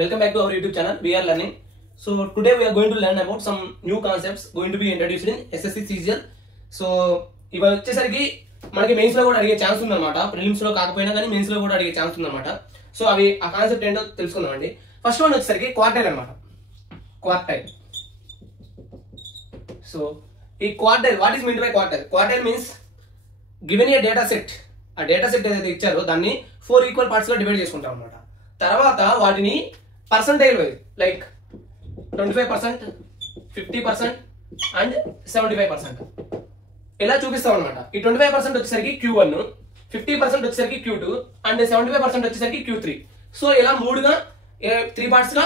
Welcome back to our YouTube channel. We are learning. So today we are going to learn about some new concepts going to be introduced in SSC CGL. So ఇవి వచ్చేసరికి మనకి mains లో కూడా అడిగే chance ఉందన్నమాట. Prelims లో కాకపోయినా కానీ మెయిన్స్ లో కూడా అడిగే ఛాన్స్ ఉందన్నమాట. సో అవి ఆ కాన్సెప్ట్ ఏంటో తెలుసుకుందామండి. ఫస్ట్ వన్ వచ్చేసరికి క్వార్టైల్ అన్నమాట. క్వార్టైల్. సో ఈ quartile what is meant by quartile? Quartile means given a data set. ఆ డేటా సెట్ ఏదైతే ఇచ్చారో దాన్ని 4 ఈక్వల్ పార్ట్స్ గా డివైడ్ చేసుకుంటాం అన్నమాట. తర్వాత వాటిని పర్సంటైల్ వైజ్ లైక్ 25%, 50% అండ్ 75% ఇలా చూపిస్తాం అనమాట. ఈ 25% వచ్చేసరికి Q1, 50% వచ్చేసరికి Q2 అండ్ 75% వచ్చేసరికి Q3. సో ఇలా 3 పార్ట్స్ గా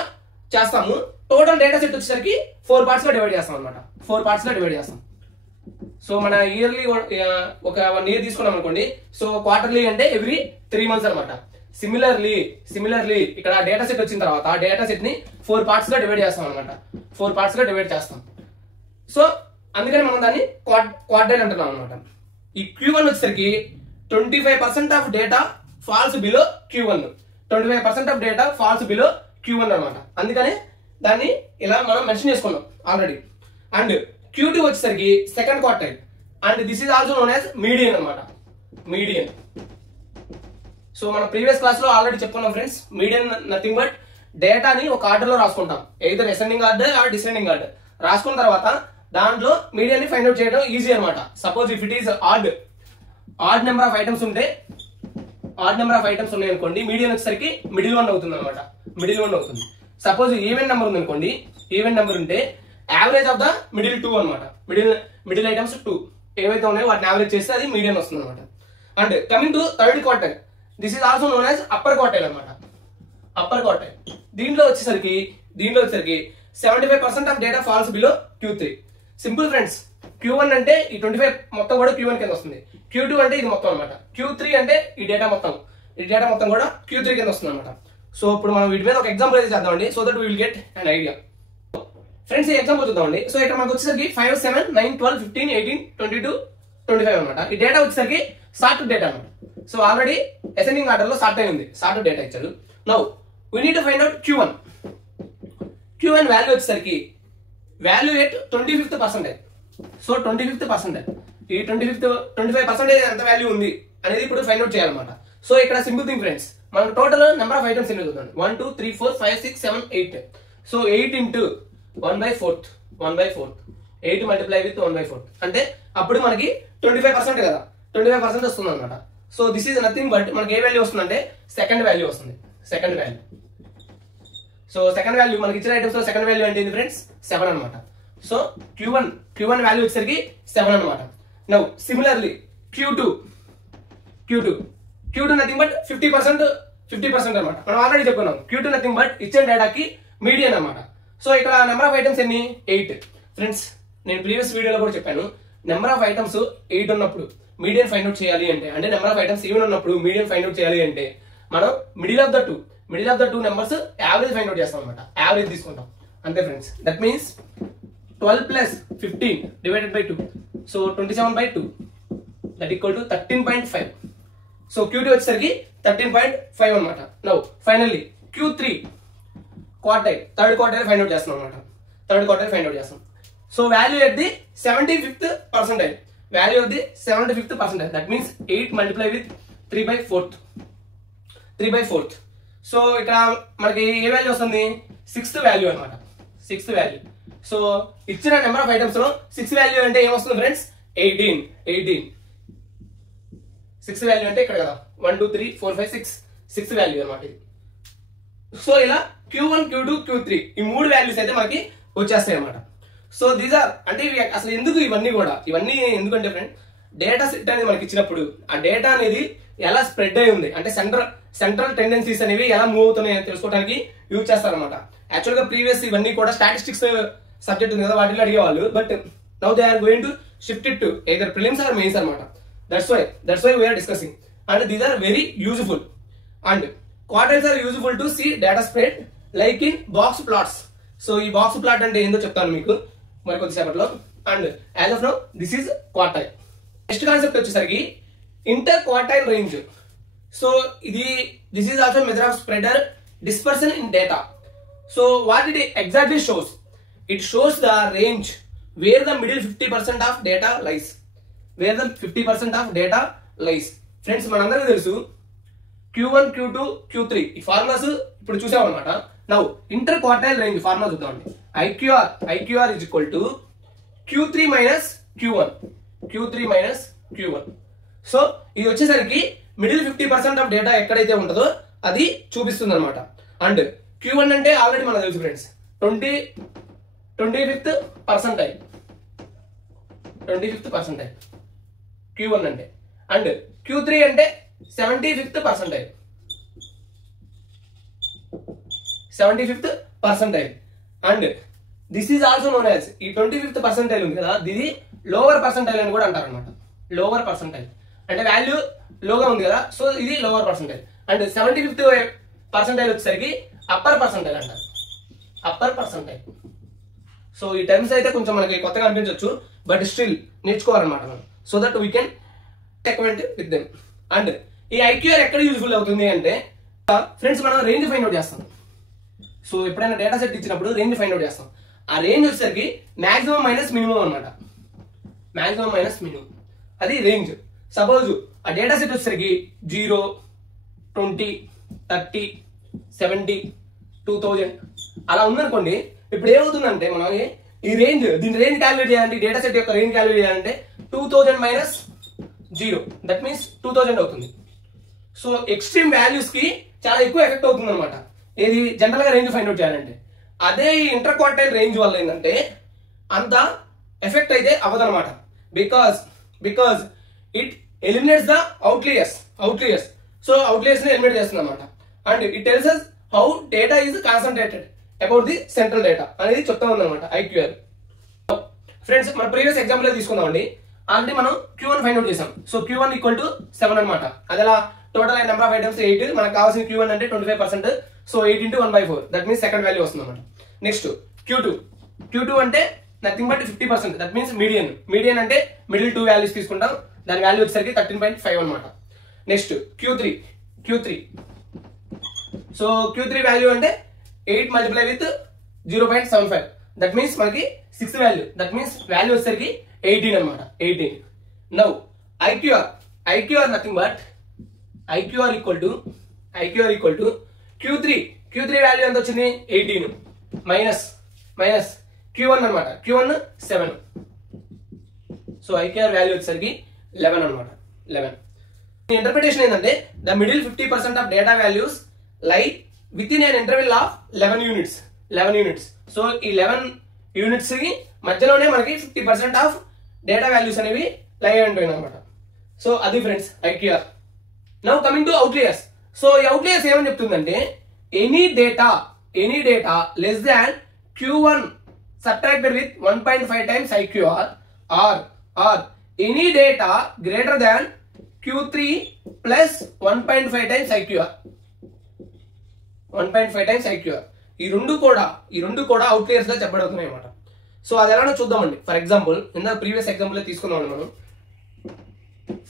చేస్తాము. టోటల్ డేటా సెట్ వచ్చేసరికి 4 పార్ట్స్ గా డివైడ్ చేస్తాం అనమాట. 4 పార్ట్స్ గా డివైడ్ చేస్తాం. సో మన ఇయర్లీ ఒక 1 ఇయర్ తీసుకున్నాం అనుకోండి. సో క్వార్టర్లీ అంటే ఎవ్రీ 3 మంత్స్ అనమాట. సిమిలర్లీ ఇక్కడ డేటా సెట్ వచ్చిన తర్వాత ఆ డేటా సెట్ ని 4 పార్ట్స్ గా డివైడ్ చేస్తాం అనమాట. 4 పార్ట్స్ గా డివైడ్ చేస్తాం. సో అందుకని మనం దాన్ని క్వార్టైల్ అంటున్నాం అనమాట. ఈ Q1 వచ్చేసరికి 25% of data falls below Q1. 25% of data falls below Q1 అనమాట. అందుకని దాన్ని ఇలా మనం మెన్షన్ చేసుకున్నాం ఆల్రెడీ. అండ్ Q2 వచ్చేసరికి second quartile and this is also known as median అనమాట. మీడియన్. సో మనం ప్రీవియస్ క్లాస్ లో ఆల్రెడీ చెప్పుకున్నాం ఫ్రెండ్స్. మీడియన్ నథింగ్ బట్ డేటాని ఒక ఆర్డర్ లో రాసుకుంటాం. Either ascending order or descending order. రాసుకున్న తర్వాత దాంట్లో మీడియన్ ని ఫైండ్ అవుట్ చేయడం ఈజీ అనమాట. Suppose if it is odd number of items ఉన్నాయి అనుకోండి, మీడియన్ వచ్చేసరికి మిడిల్ వన్ అవుతుంది అనమాట. మిడిల్ వన్ అవుతుంది. సపోజ్ ఈవెన్ నెంబర్ ఉంది అనుకోండి, ఈవెన్ నెంబర్ ఉంటే యావరేజ్ ఆఫ్ ద మిడిల్ 2 అనమాట. మిడిల్ ఐటమ్స్ 2 ఏవైతే ఉన్నాయో వాటిని యావరేజ్ చేస్తే అది మీడియన్ వస్తుంది అనమాట. And coming to third quartile, this is also known as upper quartile అనమాట. అప్పర్ క్వార్టైల్ దీంట్లో వచ్చేసరికి 75% of data falls below Q3. Simple friends. Q1 అంటే ఈ 25 మొత్తం కూడా Q1 కింద వస్తుంది. Q2 అంటే ఇది మొత్తం అనమాట. Q3 అంటే ఈ డేటా మొత్తం కూడా Q3 కింద వస్తుంది అనమాట. సో ఇప్పుడు మనం వీటి మీద ఒక ఎగ్జాంపుల్ అయితే చేద్దామండి. So that will get an idea. Friends ఈ ఎగ్జాంపుల్ చూద్దామండి. సో ఇక్కడ మనకు వచ్చేసరికి 5, 7, 9, 12, 15, 18, 22, 25 అనమాట. ఈ డేటా వచ్చేసరికి సార్ట్ డేటా అనమాట. సో ఆల్రెడీ అసెండింగ్ ఆర్డర్ లో సార్ట్ అయింది. సార్ట్ డేటా ఇచ్చారు. Now we need to find out Q1 value వచ్చేసరికి value at 25th percentage. So 25th percentage ఈ 25% ఎంత వాల్యూ ఉంది అనేది ఇప్పుడు ఫైండ్ అవుట్ చేయాలన్నమాట. సో ఇక్కడ సింపుల్ థింగ్ ఫ్రెండ్స్, మనకు టోటల్ నెంబర్ ఆఫ్ ఐటమ్స్ ఎన్ని చూద్దాం. 1, 2, 3, 4, 5, 6, 7, 8. సో 8 ఇంటూ 1/4 8 మల్టిప్లై విత్ 1/4 అంటే అప్పుడు మనకి 25% కదా, 25% వస్తుంది అనమాట. So this is nothing but మనకి ఏ వాల్యూ వస్తుందంటే సెకండ్ వాల్యూ వస్తుంది. సో సెకండ్ వాల్యూ మనకి ఇచ్చిన ఐటమ్స్ లో సెకండ్ వాల్యూ అంటే ఫ్రెండ్స్ 7 అనమాట. సో Q1 వాల్యూ వచ్చేసరికి 7 అనమాట. Now similarly Q2 nothing but 50% అనమాట. మనం ఆల్రెడీ చెప్పుకున్నాం. Q2 నథింగ్ బట్ ఇచ్చిన డేటాకి మీడియన్ అనమాట. సో ఇక్కడ నెంబర్ ఆఫ్ ఐటమ్స్ ఎన్ని? 8. ఫ్రెండ్స్ నేను ప్రీవియస్ వీడియోలో కూడా చెప్పాను, నెంబర్ ఆఫ్ ఐటమ్స్ 8 ఉన్నప్పుడు మీడియన్ ఫైండ్ అవుట్ చేయాలి అంటే నెంబర్ ఆఫ్ ఐటమ్స్ ఈవెన్ ఉన్నప్పుడు మీడియన్ ఫైండ్ అవుట్ చేయాలి అంటే మనం middle of the two numbers average find out చేస్తాం అనమాట. యావరేజ్ తీసుకుంటాం అంతే friends. That means 12 + 15 divided by 2. So 27/2 that equal to 13.5. So Q2 వచ్చేసరికి 13.5 అనమాట. Now finally Q3 quartile, third quartile find out చేస్తాం అనమాట. So value at the 75th percentile. That means 8 multiply with 3/4. So ఇక్కడ మనకి ఏ value వస్తుంది? 6th value అనమాట. 6th value. So ఇచ్చిన number of items లో 6th వాల్యూ అంటే ఏమొస్తుంది ఫ్రెండ్స్? 18. 6th వాల్యూ అంటే ఇక్కడ కదా 1, 2, 3, 4, 5, 6 6th వాల్యూ అనమాట ఇది. సో ఇలా Q1, Q2, Q3 ఈ 3 వాల్యూస్ అయితే మనకి వచ్చేస్తాయి అనమాట. సో దీస్ ఆర్ అంటే అసలు ఎందుకు ఇవన్నీ ఎందుకంటే ఫ్రెండ్ డేటా సెట్ అనేది మనకి ఇచ్చినప్పుడు ఆ డేటా అనేది ఎలా స్ప్రెడ్ అయి ఉంది అంటే సెంట్రల్ టెండెన్సీస్ అనేవి ఎలా మూవ్ అవుతున్నాయి అని తెలుసుకోవడానికి యూజ్ చేస్తారనమాట. యాక్చువల్ గా ప్రీవియస్ ఇవన్నీ కూడా స్టాటిస్టిక్స్ సబ్జెక్ట్ ఉంది కదా, వాటిలో అడిగేవాళ్ళు. But now they are going to shift it to either prelims or mains అనమాట. That's why we are discussing and these are very useful. And quartiles are useful to see data spread like in box plots. So ఈ box plot అంటే ఏందో చెప్తాను మీకు మరి కొద్దిసేపట్లో. And as of now this is quartile. Next concept వచ్చేసరికి inter quartile range. So this is also measure of spread or dispersion in data. So what it exactly shows? It shows the range where the middle 50% of data lies. Where the 50% of data lies. Friends, మనందరికీ తెలుసు Q1, Q2, Q3 ఈ formulas ఇప్పుడు చూసామన్నమాట. Now inter quartile range formula చూద్దామండి. IQR is equal to Q3 minus Q1. Q3 minus Q1. So ఇది వచ్చేసరికి middle 50% of data ఎక్కడైతే ఉంటుందో అది చూపిస్తుంది అనమాట. అండ్ Q1 అంటే ఆల్రెడీ మనకు తెలుసు ఫ్రెండ్స్, 25th percentile Q1 అంటే. అండ్ Q3 అంటే 75th percentile. And this is also known as, ఈ 25th percentile ఉంది కదా, ఇది లోవర్ పర్సంటైల్ అని కూడా అంటారు అనమాట. లోవర్ పర్సంటైల్ అంటే వాల్యూ లోగా ఉంది కదా, సో ఇది lower percentile. And 75th percentile వచ్చేసరికి అప్పర్ పర్సంటైల్ అంటారు. Upper percentile. సో ఈ టర్మ్స్ అయితే కొంచెం మనకి కొత్తగా అనిపించవచ్చు, బట్ స్టిల్ నేర్చుకోవాలన్నమాట మనం, so that we can acquaint with them. And ఈ IQR ఎక్కడ యూజ్ఫుల్ అవుతుంది అంటే ఫ్రెండ్స్, మనం రేంజ్ ఫైండ్ అవుట్ చేస్తాం. సో ఎప్పుడైనా డేటా సెట్ ఇచ్చినప్పుడు రేంజ్ ఫైండ్ అవుట్ చేస్తాం. ఆ రేంజ్ వచ్చేసరికి మాక్సిమం మైనస్ మినిమం అనమాట. మాక్సిమం మైనస్ మినిమం అది రేంజ్. సపోజ్ ఆ డేటా సెట్ వచ్చేసరికి 0, 20, 30, 70, 2000 అలా ఉందనుకోండి. ఇప్పుడు ఏమవుతుందంటే మనం ఈ రేంజ్, దీని రేంజ్ క్యాలిక్యులేట్ చేయాలంటే, డేటా సెట్ యొక్క రేంజ్ క్యాలిక్యులేట్ చేయాలంటే 2000 మైనస్ 0, దట్ మీన్స్ 2000 అవుతుంది. సో ఎక్స్ట్రీమ్ వాల్యూస్ కి చాలా ఎక్కువ ఎఫెక్ట్ అవుతుంది అనమాట, ఏది జనరల్ గా రేంజ్ ఫైండ్ అవుట్ చేయాలంటే. అదే ఈ ఇంటర్ క్వార్టైల్ రేంజ్ వల్ల ఏంటంటే అంత ఎఫెక్ట్ అయితే అవ్వదన్నమాట. Because it eliminates the outliers. So outliers ని ఎలిమినేట్ చేస్తుంది అనమాట. And it tells us how data is concentrated about the central data అనేది చెప్తా ఉందన్నమాట IQR. ఫ్రెండ్స్, మన ప్రీవియస్ ఎగ్జాంపుల్ తీసుకుందామండి. ఆల్రెడీ మనం Q1 ఫైండ్ అవుట్ చేసాం. సో Q1 ఈక్వల్ టు 7 అనమాట. అది అలా టోటల్ నెంబర్ ఆఫ్ ఐటమ్స్ 8, మనకు కావాల్సిన Q1 అంటే 25%. So 8 into 1/4, that means second value వస్తుంది అనమాట. నెక్స్ట్ Q2 అంటే nothing but 50%, that means median అంటే మిడిల్ 2 వాల్యూస్ తీసుకుంటాం, దాని వాల్యూ వచ్చేసరికి 13.5 అనమాట. Next Q3. So Q3 value అంటే 8 మల్టిప్లై విత్ 0.75, దట్ మీన్స్ మనకి 6th value, that means value వచ్చేసరికి 18 అనమాట. 18. Now IQR nothing but IQR equal to Q3 value ఎంత వచ్చింది? 18 మైనస్ Q1 అనమాట. Q1 7. సో IQR వాల్యూ వచ్చేసరికి 11 అనమాట. 11. ఇంటర్ప్రిటేషన్ ఏంటంటే the middle 50% of data values lie within an interval of 11 units. So ఈ 11 units కి మధ్యలోనే మనకి 50% ఆఫ్ డేటా వాల్యూస్ అనేవి లై అయిపోయినాయి అనమాట. సో అది friends IQR. Now coming to outliers. So ఈ అవుట్లియర్స్ ఏమని చెప్తుందంటే any data less than Q1 subtracted with 1.5 times IQR or any data greater than Q3 plus 1.5 times IQR. 1.5 times IQR. ఈ రెండు కూడా అవుట్లియర్స్ గా చెప్పబడుతున్నాయి అన్నమాట. సో అది ఎలానో చూద్దామండి. ఫర్ ఎగ్జాంపుల్ ఇందా ప్రీవియస్ ఎగ్జాంపుల్ తీసుకున్నాం మనం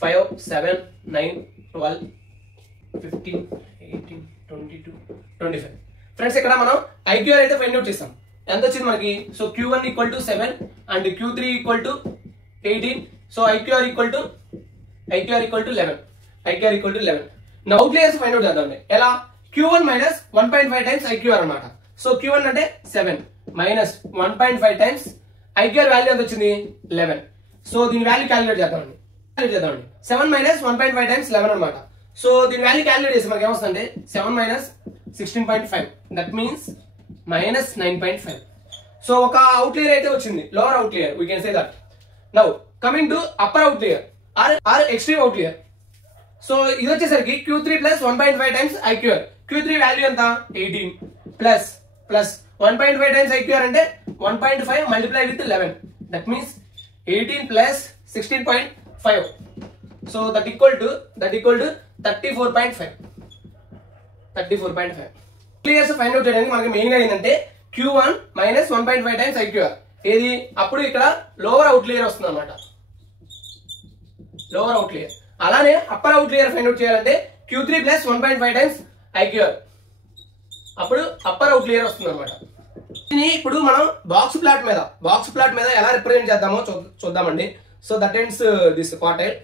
5, 7, 9, 12, 15, 18, 22, 25. ఫ్రెండ్స్, ఇక్కడ మనం IQR అయితే ఫైండ్ అవుట్ చేస్తాం. ఎంత వచ్చింది మనకి? So Q1 equal to 7 and Q3 equal to 18. So IQR equal to 11. నా అవుట్లియర్స్ ఫైండ్ అవుట్ చేద్దాం. ఎలా? Q1 మైనస్ 1.5 టైమ్స్ IQR అనమాట. సో Q1 అంటే 7 మైనస్ 1.5 టైమ్స్ IQR వాల్యూ ఎంత వచ్చింది? 11. సో దీని వాల్యూ క్యాలిక్యులేట్ చేద్దామండి. 7 మైనస్ 1.5 టైమ్స్ 11 అనమాట. సో దీని వాల్యూ క్యాలిక్యులేట్ చేస్తే మనకి ఏమొస్తుందంటే 7 minus 16.5, that means minus 9.5. So ఒక అవుట్లియర్ అయితే వచ్చింది, lower outlier, we can say that. Now coming to upper outlier are extreme outlier. So ఇది వచ్చేసరికి Q3 plus 1.5 times IQR. Q3 value ఎంత? 18 ప్లస్ 1.5 టైమ్స్ IQR అంటే 1.5 multiply with 11, that means 18 plus 16.5. So that equal to 34.5. Clears find out చేయడానికి మనకి main గా ఏంటంటే Q1 minus 1.5 times IQR. ఏది? అప్పుడు ఇక్కడ లోవర్ అవుట్లియర్ వస్తుంది అనమాట. Lower outlier. అలానే అప్పర్ అవుట్లియర్ ఫైండ్ అవుట్ చేయాలంటే Q3 ప్లస్ 1.5 టైమ్స్ IQR. అప్పుడు అప్పర్ అవుట్లియర్ వస్తుంది అనమాట. ఇప్పుడు మనం బాక్స్ ప్లాట్ మీద ఎలా రిప్రజెంట్ చేద్దామో చూద్దామండి. So that ends this quartile.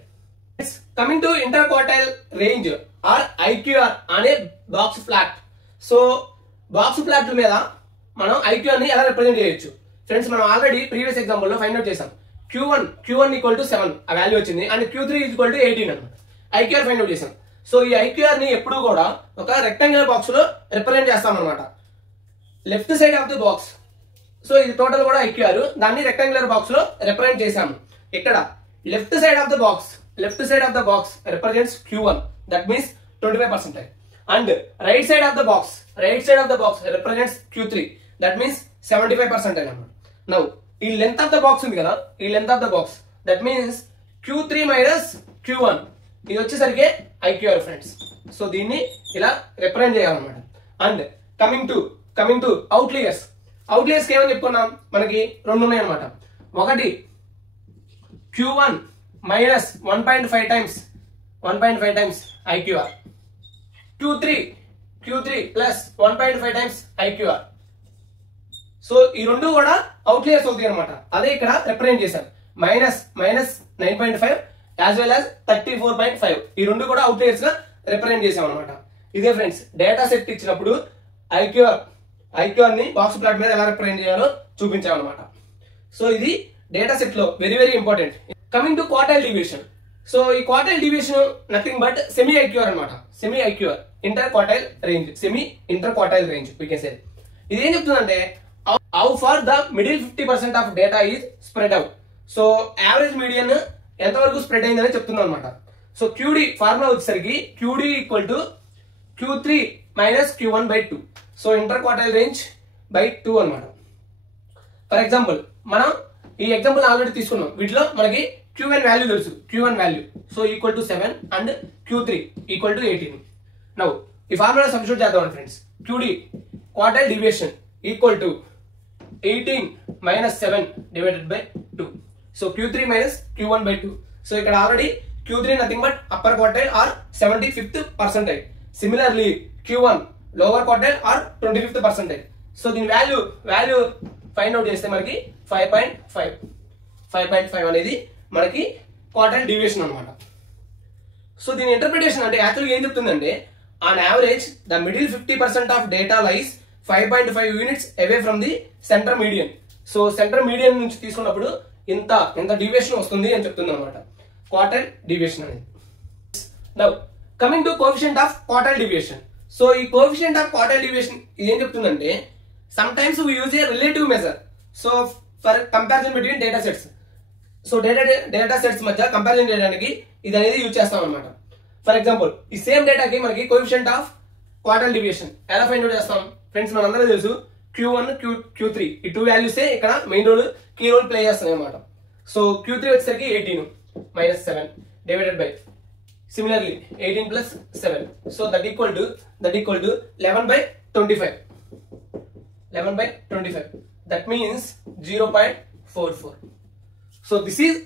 Coming to inter quartile range or IQR అనే బాక్స్ ప్లాట్. సో బాక్స్ ప్లాట్ల మీద మనం ఐక్యూఆర్ ని ఎలా రిప్రజెంట్ చేయొచ్చు ఫ్రెండ్స్? మనం ఆల్రెడీ ప్రీవియస్ ఎగ్జాంపుల్ లో ఫైండ్ అవుట్ చేసాం. Q1 ఈక్వల్ టు 7 ఆ వాల్యూ వచ్చింది, అండ్ Q3 ఈక్వల్ టు 18 అనమాట. ఐక్యూఆర్ ఫైండ్ అవుట్ చేసాం. సో ఈ ఐక్యూఆర్ ని ఎప్పుడు కూడా ఒక రెక్టాంగులర్ బాక్స్ లో రిప్రజెంట్ చేస్తాం అనమాట. Left side of the box. So ఇది టోటల్ కూడా ఐక్యూఆర్, దాన్ని రెక్టాంగులర్ బాక్స్ లో రిప్రజెంట్ చేసాము. ఇక్కడ left side of the box represents Q1, that means 25%. And right side of the box represents Q3, that means 75% అనమాట. Now ఈ length of the box ఉంది కదా, ఈ length of the box that means Q3 minus Q1, ఇది వచ్చేసరికి IQR friends. So దీన్ని ఇలా represent చేయాలన్నమాట. అండ్ కమింగ్ టు అవుట్లియర్స్ కి ఏమని చెప్పుకున్నాం? మనకి రెండు ఉన్నాయి అనమాట. ఒకటి Q1 minus 1.5 times IQR, Q3 plus 1.5 times IQR. So ఈ రెండు కూడా అవుట్లియర్స్ అవుతాయి అనమాట. అదే ఇక్కడ రిప్రజెంట్ చేశాను. మైనస్ 9.5 యాజ్ వెల్ యాజ్ 34.5, ఈ రెండు కూడా అవుట్లియర్స్ గా రిప్రజెంట్ చేసాం అనమాట. ఇదే ఫ్రెండ్స్ డేటా సెట్ ఇచ్చినప్పుడు ఐక్యూఆర్ ని బాక్స్ ప్లాట్ మీద ఎలా రిప్రజెంట్ చేయాలో చూపించామన్నమాట. సో ఇది డేటా సెట్ లో very very important. Coming to quartile deviation. So ఈ quartile deviation nothing but semi IQR అనమాట. Semi IQR inter quartile range we can say. ఇది ఏం చెప్తుందంటే how far the middle 50% of data is spread out. So average median ఎంతవరకు spread అయిందని చెప్తుంది అనమాట. So QD formula వచ్చేసరికి QD equal to Q3 minus Q1 by 2. So inter quartile range by 2 అనమాట. For example మనం ఈ ఎగ్జాంపుల్ ఆల్రెడీ తీసుకున్నాం. వీటిలో మనకి Q1 వాల్యూ తెలుసు. So equal to 7 and Q3 equal to 18. Now ఈ ఫార్ములా సబ్స్టిట్యూట్ చేద్దాం friends. QD quartile deviation equal to 18 minus 7 divided by 2. So Q3 minus Q1 by 2. So ఇక్కడ already Q3 nothing but upper quartile or 75th percentile. Similarly Q1 lower quartile or 25th percentile. So దీని value find out చేస్తే మనకి 5.5 అనేది మనకి quartile deviation అనమాట. So దీని interpretation అంటే యాక్చువల్గా ఏం చెప్తుందంటే on average the middle 50% of data lies 5.5 units away from the centre median. So centre median నుంచి తీసుకున్నప్పుడు ఇంత డీవియేషన్ వస్తుంది అని చెప్తుంది అనమాట క్వార్టైల్ డీవియేషన్ అనేది. Now coming to coefficient of quartile deviation. So ఈ కోఎఫిషియంట్ ఆఫ్ క్వార్టైల్ డీవియేషన్ ఏం చెప్తుందంటే sometimes we use a relative measure. So for comparison between data sets. So data sets మధ్య comparison చేయడానికి ఇది అనేది use చేస్తాం అనమాట. ఫర్ ఎగ్జాంపుల్ ఈ సేమ్ డేటాకి మనకి కోఎఫిషియంట్ ఆఫ్ క్వార్టైల్ డీవియేషన్ ఎలా ఫైండ్ అవుట్ చేస్తాం ఫ్రెండ్స్? మనందరూ తెలుసు Q1 Q3 ఈ టూ వాల్యూసే ఇక్కడ మెయిన్ కీ రోల్ ప్లే చేస్తాయి అనమాట. సో Q3 వచ్చేసరికి 18 minus 7 divided by similarly 18 plus 7. So that equal to 11/25. That means 0.44. So this is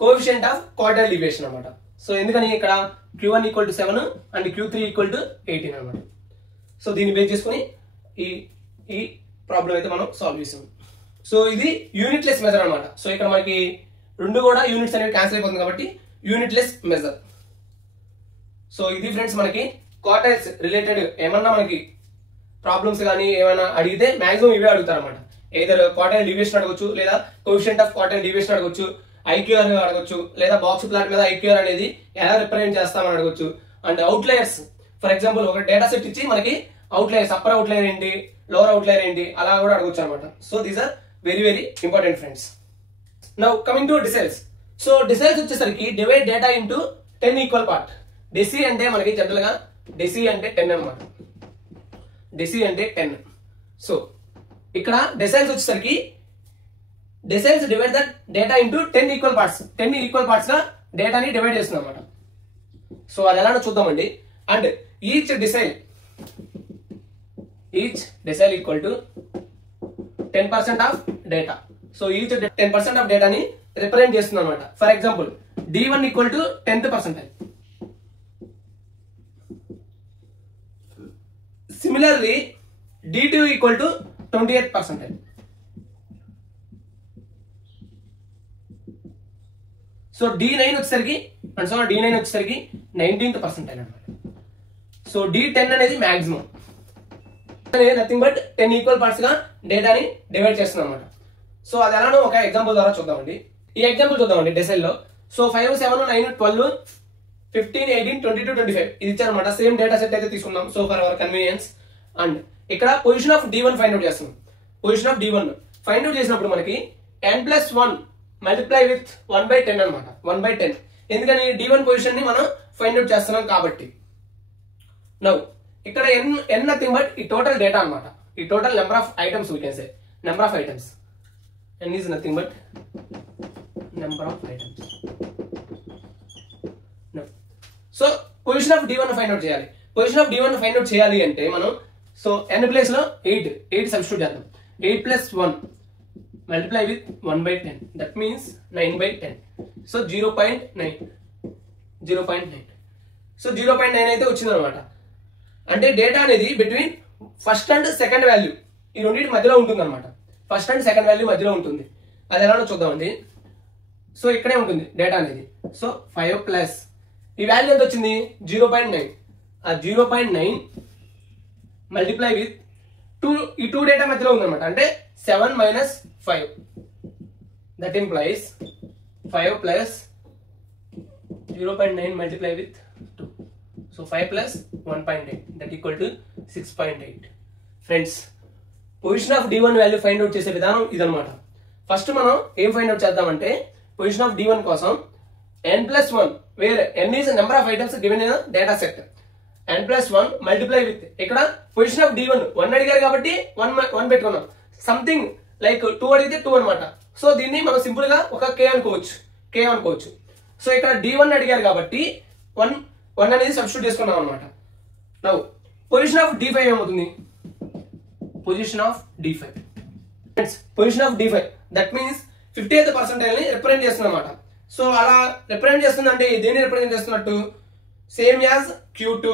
coefficient of quartile deviation అనమాట. సో ఎందుకని ఇక్కడ Q1 equal to 7 and Q3 equal to 18 అనమాట. So దీన్ని base చేసుకుని ఈ ప్రాబ్లం అయితే మనం సాల్వ్ చేసాం. సో ఇది యూనిట్లెస్ మెజర్ అనమాట. సో ఇక్కడ మనకి రెండు కూడా యూనిట్స్ అనేవి క్యాన్సిల్ అయిపోతుంది కాబట్టి యూనిట్లెస్ మెజర్. సో ఇది ఫ్రెండ్స్ మనకి క్వార్టైల్స్ రిలేటెడ్ ఏమన్నా మనకి ప్రాబ్లమ్స్ కానీ ఏమైనా అడిగితే మాక్సిమం ఇవే అడుగుతారు అనమాట. ఏదర్ క్వార్టైల్ డీవియేషన్ అడగొచ్చు, లేదా కోఎఫిషియంట్ ఆఫ్ క్వార్టైల్ డీవియేషన్ అడగొచ్చు, ఐక్యూఆర్ అడగొచ్చు, లేదా బాక్స్ ప్లాట్ మీద ఐక్యూఆర్ అనేది ఎలా రిప్రజెంట్ చేస్తామని అడగొచ్చు. అండ్ అవుట్లయర్స్ ఫర్ ఎగ్జాంపుల్ ఒక డేటా సెట్ ఇచ్చి మనకి అవుట్లయర్స్ అప్పర్ అవుట్లయర్ ఏంటి, లోవర్ అవుట్లయర్ ఏంటి అలా కూడా అడగొచ్చు అనమాట. So these are very very important friends. Now coming to deciles. So deciles వచ్చేసరికి divide data into 10 equal part. Deci అంటే మనకి జనరల్ గా డెసి అంటే 10 అనమాట. డెసి అంటే 10. సో ఇక్కడ డిసైల్స్ వచ్చేసరికి deciles divide the data into 10 equal parts. 10 equal parts గా డేటాని డివైడ్ చేస్తుంది అనమాట. సో అది ఎలానో చూద్దామండి. And each decile equal to 10% of data. So each 10% of డేటాని రిప్రజెంట్ చేస్తుంది అనమాట. For example D1 equal to 10th percentile. Similarly D2 equal to 28th percentile. So D9 వచ్చేసరికి D9 వచ్చేసరికి 19th percentile అనమాట. సో D10 అనేది maximum. Nothing but 10 equal parts గా డేటాని divide చేస్తున్నాం అనమాట. సో అది ఎలానో ఒక ఎగ్జాంపుల్ ద్వారా చూద్దామండి. ఈ ఎగ్జాంపుల్ చూద్దామండి డెసైల్ లో. సో 5, 7, 9, 12, 15, 18, 22, 25 ఇది ఇచ్చారనమాట. సేమ్ డేటా సెట్ అయితే తీసుకున్నాం. So for our convenience. And ఇక్కడ position of D1 find out చేస్తున్నాం. Position of D1 find out చేసినప్పుడు మనకి n+1 మల్టిప్లై విత్ 1/10 అనమాట. 1/10 ఎందుకని D1 పొజిషన్ ని మనం ఫైండ్ అవుట్ చేస్తున్నాం కాబట్టి. నౌ ఇక్కడ n నథింగ్ బట్ ఈ టోటల్ డేటా అనమాట. ఈ total number of items we can say number of items. n is nothing but number of items. No. So position of D1 find out చేయాలి. Position of D1 find out చేయాలి అంటే మనం so n place లో 8 substitute చేద్దాం. 8+1 multiply with 1/10 that means 9/10. So 0.9. So 0.9 అయితే వచ్చింది అనమాట. అంటే డేటా అనేది between first and second value ఈ రెండింటి మధ్యలో ఉంటుంది అనమాట. ఫస్ట్ అండ్ సెకండ్ వాల్యూ మధ్యలో ఉంటుంది. అది ఎలానో చూద్దామండి. సో ఇక్కడే ఉంటుంది డేటా అనేది. సో 5 ప్లస్ ఈ వాల్యూ ఎంత వచ్చింది 0.9. ఆ 0.9 మల్టిప్లై విత్ 2 ఈ 2 డేటా మధ్యలో ఉందన్నమాట. అంటే 7 - 5 that implies 5 plus 0.9 multiply with 2. సో 5 plus 1.8 that equal to 6.8. Friends position of D1 value find out చేసే విధానం ఇదనమాట. ఫస్ట్ మనం ఏం ఫైండ్ అవుట్ చేద్దామంటే పొజిషన్ ఆఫ్ D1 కోసం n+1 where n is number of items given in data set. n+1 multiply with ఇక్కడ position of D1 1 అడిగారు కాబట్టి 1 పెట్టుకున్నాం. సంథింగ్ లైక్ 2 అడిగితే 2 అనమాట. సో దీన్ని మనం సింపుల్ గా ఒక k అనుకోవచ్చు. సో ఇక్కడ D1 అడిగారు కాబట్టి 1 అనేది సబ్స్టిట్యూట్ చేసుకున్నాం అనమాట. నౌ పొజిషన్ ఆఫ్ D5 ఏమవుతుంది? Position of D5 that means 50th percentile ని రిప్రజెంట్ చేస్తుంది అనమాట. సో అలా రిప్రజెంట్ చేస్తుంది అంటే దేన్ని రిప్రజెంట్ చేస్తున్నట్టు? Same as Q2.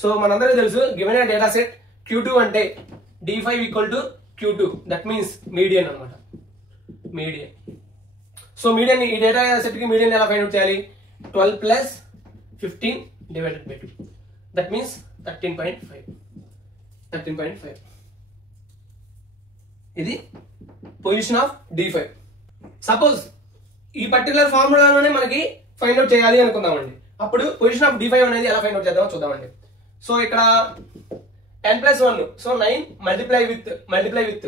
సో మనందరికీ తెలుసు given a data set Q2 అంటే D5 equal to Q2 that means median అనమాట. సో మీడియన్ ఈ డేటా సెట్ కి మీడియన్ ఎలా ఫైండ్ అవుట్ చేయాలి? 12 plus 15 divided by 2 that means 13.5. ఇది పొజిషన్ ఆఫ్ D5. సపోజ్ ఈ పర్టికులర్ ఫార్ములాలోనే మనకి ఫైండ్ అవుట్ చేయాలి అనుకుందామండి. అప్పుడు పొజిషన్ ఆఫ్ D5 అనేది ఎలా ఫైండ్ అవుట్ చేద్దామో చూద్దామండి. సో ఇక్కడ n+1 so 9 multiply with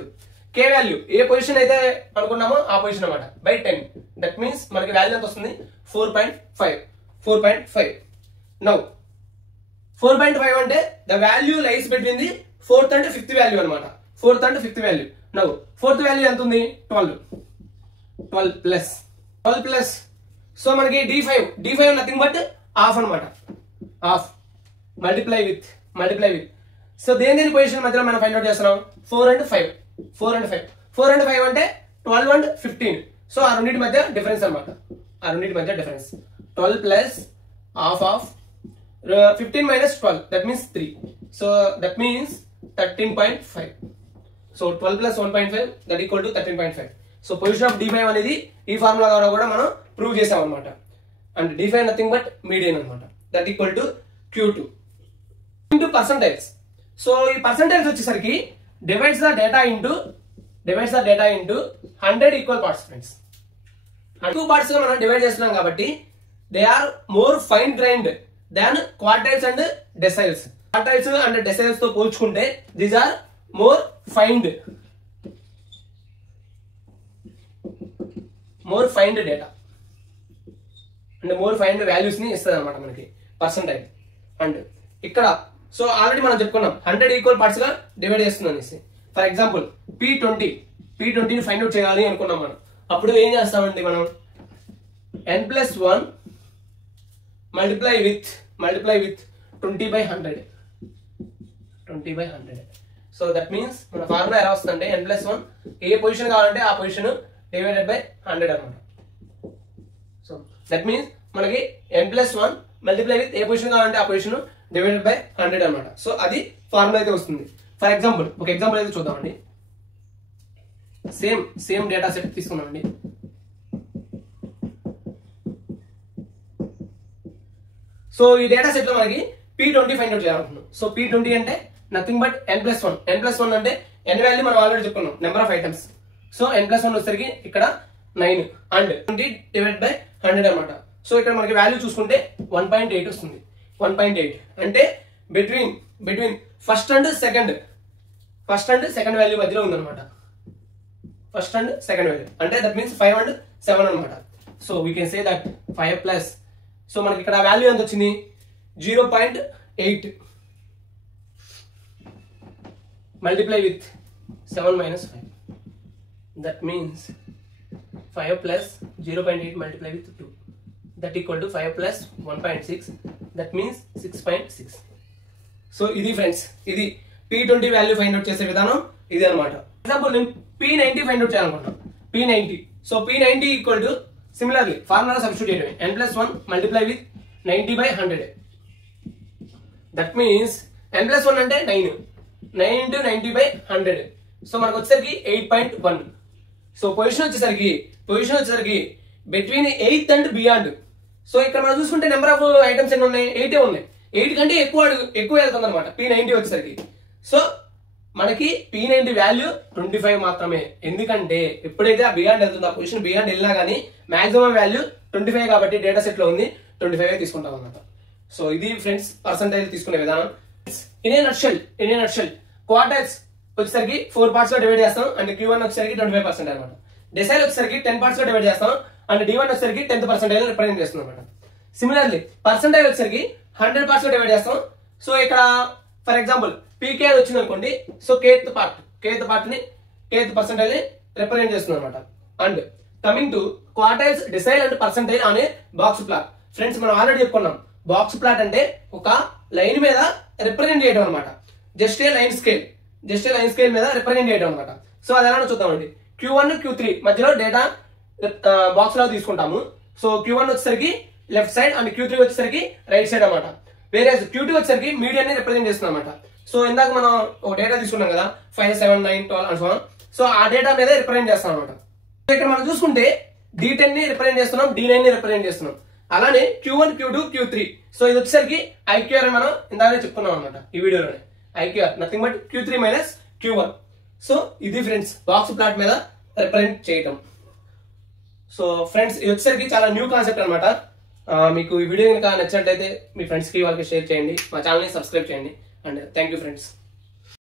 k value A position అయితే అనుకున్నామో ఆ పొజిషన్ అనమాట బై 10 దట్ మీన్స్ మనకి వాల్యూ ఎంత వస్తుంది? 4.5. నౌ 4.5 అంటే the value lies between the 4th and 5th value అనమాట. 4th and 5th value. Now 4th value ఎంత ఉంది? 12 ప్లస్ సో మనకి D5 నథింగ్ బట్ హాఫ్ అనమాట. హాఫ్ మల్టిప్లై విత్ సో దేని పొజిషన్ మధ్యలో మనం ఫైండ్ అవుట్ చేస్తున్నాం? 4 and 5 అంటే 12 and 15. సో ఆ రెండింటి మధ్య డిఫరెన్స్ అనమాట. 12 plus half of 15 - 12 that means 3. So that means 13.5. So 12 plus 1.5 that equal to 13.5. So position of D5 అనేది ఈ ఫార్ములా ద్వారా కూడా మనం ప్రూవ్ చేసాం అనమాట. And D5 nothing but median అనమాట. That equal to Q2 into percentiles. So ఈ percentiles వచ్చేసరికి divides the data into 100 equal parts. Friends 2 parts గా మనం డివైడ్ చేస్తున్నాం కాబట్టి they are more fine grained than quartiles and deciles. Quartiles and deciles తో పోల్చుకుంటే these are more fined data and more fined values ని ఇస్తుంది అనమాట మనకి పర్సంటైల్. అండ్ ఇక్కడ సో ఆల్రెడీ మనం చెప్పుకున్నాం 100 ఈక్వల్ పార్ట్స్ గా డివైడ్ చేస్తుంది అనేసి. For example P20 find out చేయాలి అనుకున్నాం మనం. అప్పుడు ఏం చేస్తామండి మనం? n+1 multiply with 20/100. So that means మన ఫార్ములా ఎలా వస్తుందంటే n+1 ఏ పొజిషన్ కావాలంటే ఆ పొజిషన్ డివైడెడ్ బై 100 అనమాట. సో దట్ మీన్స్ మనకి n+1 multiply with a position కావాలంటే ఆ పొజిషన్ డివైడెడ్ బై 100 అనమాట. సో అది ఫార్ములా అయితే వస్తుంది. ఫర్ ఎగ్జాంపుల్ ఒక ఎగ్జాంపుల్ అయితే చూద్దామండి. సేమ్ డేటా సెట్ తీసుకున్నామండి. సో ఈ డేటా సెట్ లో మనకి P20 ఫైండ్ అవుట్ చేయాలనుకుంటున్నాం. సో P20 అంటే నథింగ్ బట్ n+1. n+1 అంటే n వాల్యూ మనం ఆల్రెడీ చెప్పుకున్నాం, number of items. So n+1 వచ్చేసరికి ఇక్కడ 9 అండ్ 20 డివైడ్ బై 100 అనమాట. సో ఇక్కడ మనకి వాల్యూ చూసుకుంటే 1.8 వస్తుంది. 1.8 అంటే between first and second value మధ్యలో ఉందన్నమాట. ఫస్ట్ అండ్ సెకండ్ వాల్యూ అంటే దట్ మీన్స్ 5 and 7 అనమాట. So we can say that 5 plus, so మనకి ఇక్కడ వాల్యూ ఎంత వచ్చింది 0.8 multiply with 7 minus 5. That means 5 plus 0.8 multiply with 2. That equal to 5 plus 1.6. That means 6.6. So ఇది friends, ఇది P20 value find out చేసే విధానం ఇది అనమాట. ఎగ్జాంపుల్ నేను P90 ఫైండ్ అవుట్ చేయాలనుకుంటున్నాను. P90. So P90 equal to similarly formula substitute చేయడమే. n+1 multiply with 90 by 100. That means n+1 అంటే 9 into 90 by 100. సో మనకు వచ్చేసరికి 8.1. సో పొజిషన్ వచ్చేసరికి between 8th and beyond. So ఇక్కడ మనం చూసుకుంటే నెంబర్ ఆఫ్ ఐటమ్స్ ఎన్ని ఉన్నాయి, 8 ఉన్నాయి. 8 కంటే ఎక్కువ వెళ్తుంది అనమాట P90 వచ్చేసరికి. సో మనకి P90 వాల్యూ 25 మాత్రమే. ఎందుకంటే ఎప్పుడైతే ఆ బియాండ్ వెళ్తుందో, ఆ పొజిషన్ బియాండ్ వెళ్ళినా కానీ మాక్సిమం వాల్యూ 25 కాబట్టి డేటా సెట్ లో ఉంది 25 తీసుకుంటాం అనమాట. సో ఇది ఫ్రెండ్స్ పర్సంటేజ్ తీసుకునే విధానం. ఇన్ ఏ నట్షెల్ క్వార్టైల్స్ వచ్చేసరికి 4 పార్ట్స్ లో డివైడ్ చేస్తాం అండ్ Q1 వచ్చేసరికి 25% అనమాట. డెసైల్ వచ్చేసరికి 10 పార్ట్స్ లో డివైడ్ చేస్తాం అండ్ D1 వచ్చేసరికి 10% రిప్రజెంట్ చేస్తుంది అనమాట. సిమిలర్లీ పర్సంటేజ్ వచ్చేసరికి 100 పార్ట్స్ లో డివైడ్ చేస్తాం. సో ఇక్కడ ఫర్ ఎగ్జాంపుల్ PK వచ్చింది అనుకోండి. సో kth పర్సంటేజ్ ని రిప్రజెంట్ చేస్తుంది అనమాట. And coming to quartiles, decile and percentage అనే బాక్స్ ప్లాట్. ఫ్రెండ్స్ మనం ఆల్రెడీ చెప్పుకున్నాం, బాక్స్ ప్లాట్ అంటే ఒక లైన్ మీద రిప్రజెంట్ చేయడం అనమాట. జస్ట్ ఏ లైన్ స్కేల్ మీద రిప్రజెంట్ చేయడం అనమాట. సో అది ఎలా చూద్దామండి. Q1 Q3 మధ్యలో డేటా బాక్స్ లో తీసుకుంటాము. సో Q1 వచ్చేసరికి లెఫ్ట్ సైడ్ అండ్ Q3 వచ్చేసరికి రైట్ సైడ్ అనమాట. వేరే Q2 వచ్చేసరికి మీడియన్ ని రిప్రజెంట్ చేస్తుంది అనమాట. సో ఇందాక మనం ఒక డేటా తీసుకున్నాం కదా 5, 7, 9, 12 అండ్ సో ఆన్. సో ఆ డేటా మీద రిప్రజెంట్ చేస్తాం అనమాట. ఇక్కడ మనం చూసుకుంటే D10 ని రిప్రజెంట్ చేస్తున్నాం, D9 ని రిప్రజెంట్ చేస్తున్నాం. అలానే Q1, Q2, Q3. సో ఇది వచ్చేసరికి IQR అని మనం ఇందాక చెప్పుకున్నాం అనమాట ఈ వీడియోలోనే. IQR nothing but Q3 minus Q1. So ఇది ఫ్రెండ్స్ బాక్స్ ప్లాట్ మీద రిప్రజెంట్ చేయటం. సో ఫ్రెండ్స్ ఇది వచ్చేసరికి చాలా న్యూ కాన్సెప్ట్ అనమాట. మీకు ఈ వీడియో కనుక నచ్చినట్లయితే మీ ఫ్రెండ్స్ కి వాళ్ళకి షేర్ చేయండి, మా ఛానల్ని సబ్స్క్రైబ్ చేయండి అండ్ థ్యాంక్ యూ ఫ్రెండ్స్.